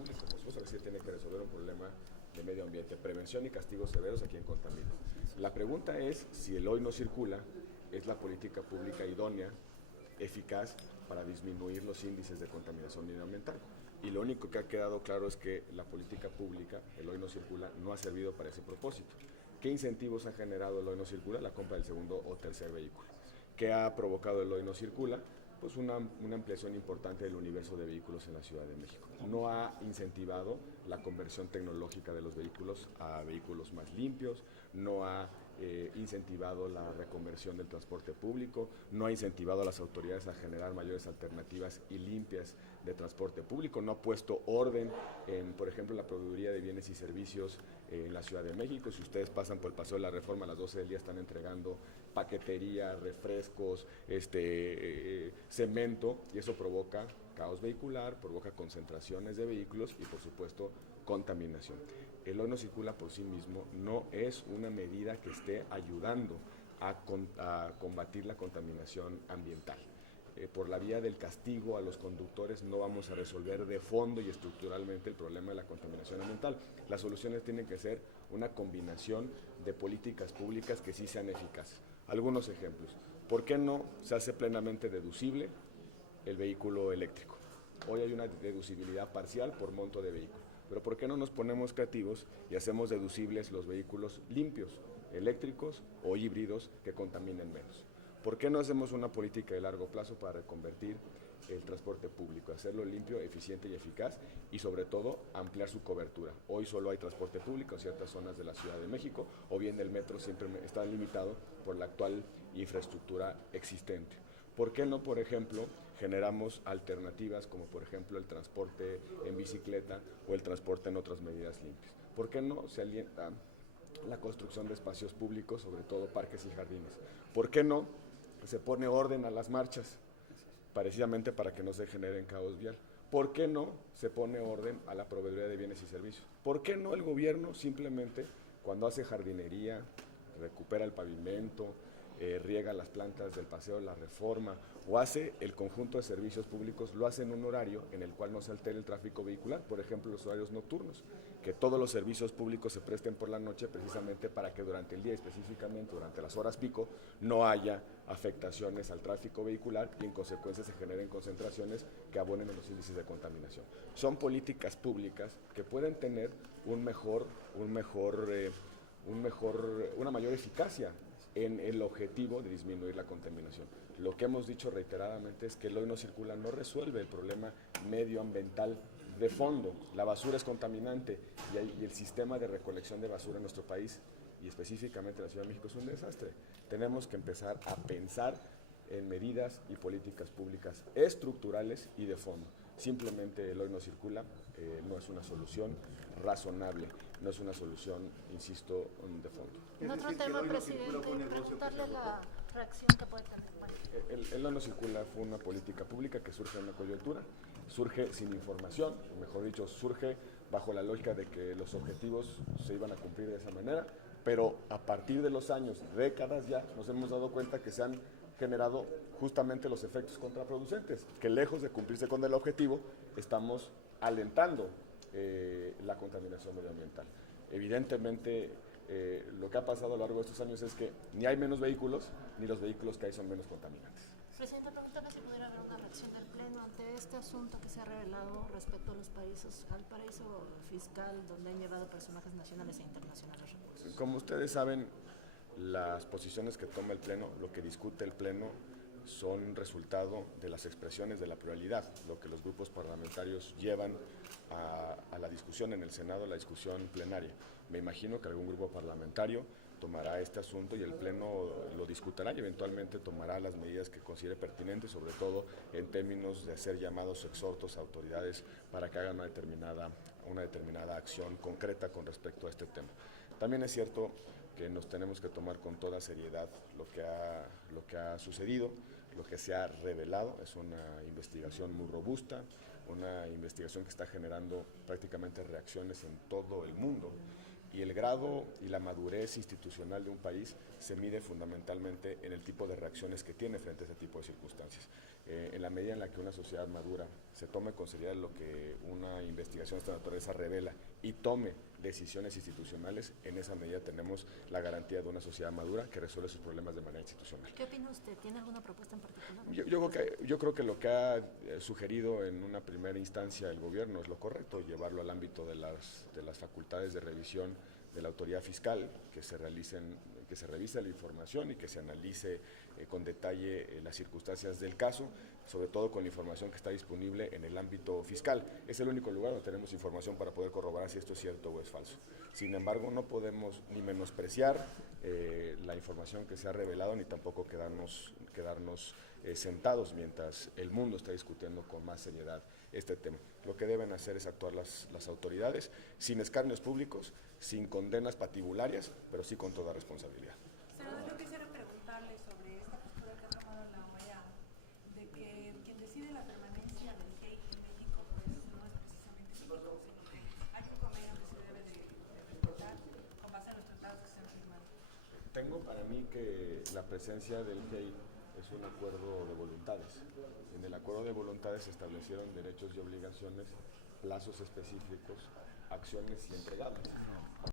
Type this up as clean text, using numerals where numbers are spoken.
público. Por supuesto que sí tiene que resolver un problema de medio ambiente, prevención y castigos severos a quien contamina. La pregunta es si el hoy no circula es la política pública idónea, eficaz para disminuir los índices de contaminación medioambiental. Y lo único que ha quedado claro es que la política pública, el hoy no circula, no ha servido para ese propósito. ¿Qué incentivos ha generado el hoy no circula? La compra del segundo o tercer vehículo. ¿Qué ha provocado el hoy no circula? Pues una ampliación importante del universo de vehículos en la Ciudad de México. No ha incentivado la conversión tecnológica de los vehículos a vehículos más limpios, no ha incentivado la reconversión del transporte público, no ha incentivado a las autoridades a generar mayores alternativas y limpias de transporte público, no ha puesto orden en, por ejemplo, la proveeduría de bienes y servicios en la Ciudad de México. Si ustedes pasan por el Paseo de la Reforma a las 12 del día están entregando paquetería, refrescos, cemento, y eso provoca caos vehicular, provoca concentraciones de vehículos y por supuesto contaminación. El hoy no circula por sí mismo no es una medida que esté ayudando a combatir la contaminación ambiental. Por la vía del castigo a los conductores no vamos a resolver de fondo y estructuralmente el problema de la contaminación ambiental. Las soluciones tienen que ser una combinación de políticas públicas que sí sean eficaces. Algunos ejemplos. ¿Por qué no se hace plenamente deducible el vehículo eléctrico? Hoy hay una deducibilidad parcial por monto de vehículo, pero ¿por qué no nos ponemos creativos y hacemos deducibles los vehículos limpios, eléctricos o híbridos que contaminen menos? ¿Por qué no hacemos una política de largo plazo para reconvertir el transporte público, hacerlo limpio, eficiente y eficaz y sobre todo ampliar su cobertura? Hoy solo hay transporte público en ciertas zonas de la Ciudad de México o bien el metro siempre está limitado por la actual infraestructura existente. ¿Por qué no, por ejemplo, generamos alternativas como por ejemplo el transporte en bicicleta o el transporte en otras medidas limpias? ¿Por qué no se alienta la construcción de espacios públicos, sobre todo parques y jardines? ¿Por qué no se pone orden a las marchas, precisamente para que no se genere caos vial? ¿Por qué no se pone orden a la proveeduría de bienes y servicios? ¿Por qué no el gobierno simplemente cuando hace jardinería, recupera el pavimento, riega las plantas del Paseo de la Reforma o hace el conjunto de servicios públicos, lo hace en un horario en el cual no se altere el tráfico vehicular, por ejemplo los horarios nocturnos, que todos los servicios públicos se presten por la noche precisamente para que durante el día, específicamente durante las horas pico, no haya afectaciones al tráfico vehicular y en consecuencia se generen concentraciones que abonen a los índices de contaminación? Son políticas públicas que pueden tener una mayor eficacia en el objetivo de disminuir la contaminación. Lo que hemos dicho reiteradamente es que el hoy no circula no resuelve el problema medioambiental de fondo. La basura es contaminante y el sistema de recolección de basura en nuestro país y específicamente en la Ciudad de México es un desastre. Tenemos que empezar a pensar en medidas y políticas públicas estructurales y de fondo. Simplemente el hoy no circula no es una solución razonable, no es una solución, insisto, de fondo. En otro tema, presidente, preguntarle la reacción que puede tener el país. El hoy no circula fue una política pública que surge en una coyuntura, surge sin información, o mejor dicho, surge bajo la lógica de que los objetivos se iban a cumplir de esa manera, pero a partir de los años, décadas ya, nos hemos dado cuenta que se han generado justamente los efectos contraproducentes, que lejos de cumplirse con el objetivo, estamos alentando la contaminación medioambiental. Evidentemente, lo que ha pasado a lo largo de estos años es que ni hay menos vehículos, ni los vehículos que hay son menos contaminantes. Presidente, preguntarle si pudiera haber una reacción del Pleno ante este asunto que se ha revelado respecto a los países, al paraíso fiscal donde han llevado personajes nacionales e internacionales recursos. Como ustedes saben, las posiciones que toma el Pleno, lo que discute el Pleno, son resultado de las expresiones de la pluralidad, lo que los grupos parlamentarios llevan a la discusión en el Senado, la discusión plenaria. Me imagino que algún grupo parlamentario tomará este asunto y el Pleno lo discutirá y eventualmente tomará las medidas que considere pertinentes, sobre todo en términos de hacer llamados o exhortos a autoridades para que hagan una determinada acción concreta con respecto a este tema. También es cierto que nos tenemos que tomar con toda seriedad lo que ha sucedido, lo que se ha revelado. Es una investigación muy robusta, una investigación que está generando prácticamente reacciones en todo el mundo Y el grado y la madurez institucional de un país se mide fundamentalmente en el tipo de reacciones que tiene frente a ese tipo de circunstancias. En la medida en la que una sociedad madura se tome con seriedad lo que una investigación de esta naturaleza revela y tome decisiones institucionales, en esa medida tenemos la garantía de una sociedad madura que resuelve sus problemas de manera institucional. ¿Qué opina usted? ¿Tiene alguna propuesta en particular? Yo creo que lo que ha sugerido en una primera instancia el gobierno es lo correcto, llevarlo al ámbito de las facultades de revisión de la autoridad fiscal, que se revise la información y que se analice con detalle las circunstancias del caso, sobre todo con la información que está disponible en el ámbito fiscal. Es el único lugar donde tenemos información para poder corroborar si esto es cierto o es falso. Sin embargo, no podemos ni menospreciar la información que se ha revelado, ni tampoco quedarnos sentados mientras el mundo está discutiendo con más seriedad este tema. Lo que deben hacer es actuar las autoridades sin escarnios públicos, sin condenas patibularias, pero sí con toda responsabilidad. Senador, yo quisiera preguntarle sobre esta postura que ha tomado la OEA, de que quien decide la permanencia del GEI en México pues no es precisamente México, sino que hay un convenio que se debe de respetar con base en los tratados que se han firmado. Tengo para mí que la presencia del GEI es un acuerdo de voluntades. En el acuerdo de voluntades se establecieron derechos y obligaciones, plazos específicos, acciones y entregables.